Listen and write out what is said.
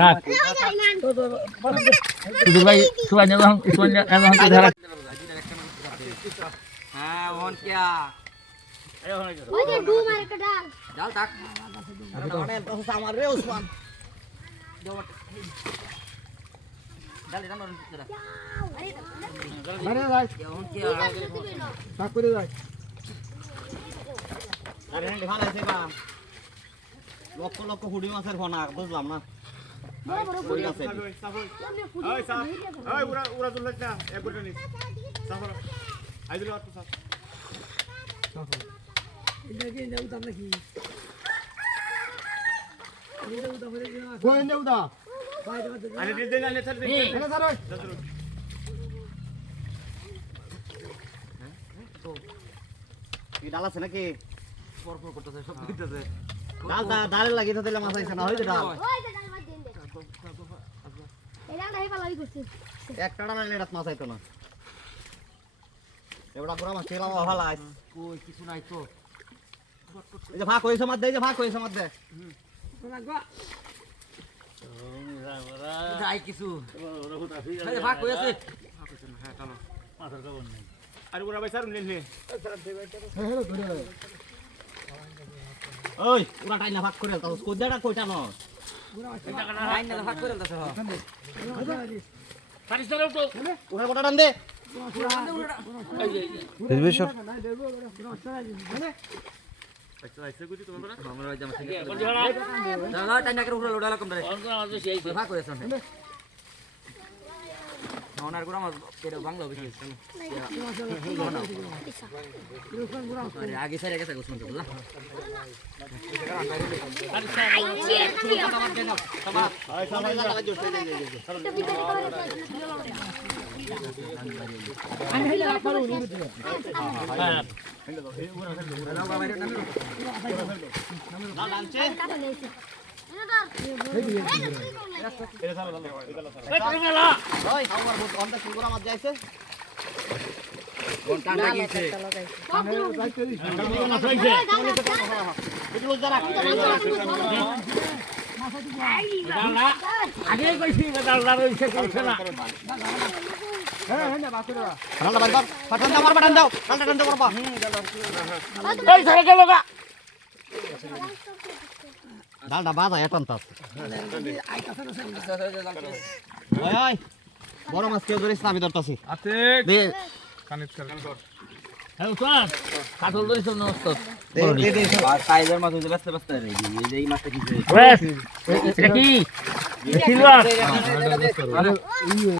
রাখ শুধু ভাই সুবাই যখন ইসমান যখন ধরা হ্যাঁ ওন কিয়া ওই যে ডু মার একটা ডাল ডাল ডাক অনেক তো আমার রে উসমান ডাল এটা নরম করে আরে ভাই ওন কিয়া তাক করে যাই আরে হ্যাঁ ভালো আছে বা লক্ষ লক্ষ হুডি মাছের ফনা বুঝলাম না বড় বড় কই আছে ওই সাপ ওই উড়া দুলছ না এক গুটা নি সাপ আইদিল আর তো সাপ গোয়েন্দে উদা আরে দিন দিন আলে ছাড় দে এনে ছাড় ওই কি ডাল আছে নাকি পরপর করতেছে সব দিতেছে ডাল ডালে লাগি তো দিলে মাছ আইছে না হইছে ডাল ওই যে ডাল মার দেন দে এই ডালটা হে পালাই করছে একটা ডাল এলে মাছ আইতো না এবড়া পুরা মাছ খেলাম ভালো আইছে কই কিছু নাই তো এই যে ভাগ হইছে মাছ দে যে ভাগ হইছে মাছ দে যাই কিছু এই যে ভাগ হইছে হ্যাঁ চলো মাথার খবর নেই আরে উড়া ভাই সারুন নে ওই পুরা টাইনা ভাগ করে দাও কোদাটা কইটা ন টাইনা ভাগ করে দাও পারিস না তো ওখানে কোটা টান দে আইছে গুজি তোমার বড় আমরা জামা থেকে দাও টাইনা করে উড়া লোডা কম ধরে ভাগ করে শুন ওনার গুড়া মাছ কেটে বাংলা বেশি আরে আগে সাইরে গেছে গোসল তো বুঝলা আগে কইছি ডালটা রইছে কইছে না এই ছেড়ে গেল গা ডালটা বাজা এখন তো বড় মাছ কেউ ধরিস না আমি ধরতাছি আছে দে কানেক্ট কর হ্যাঁ স্যার কাটল ধরিস না ওস্তাদ দে সাইজের মাছ হইছে ব্যস্ত ব্যস্ত রে এই মাছটা কি এটা কি সিলভার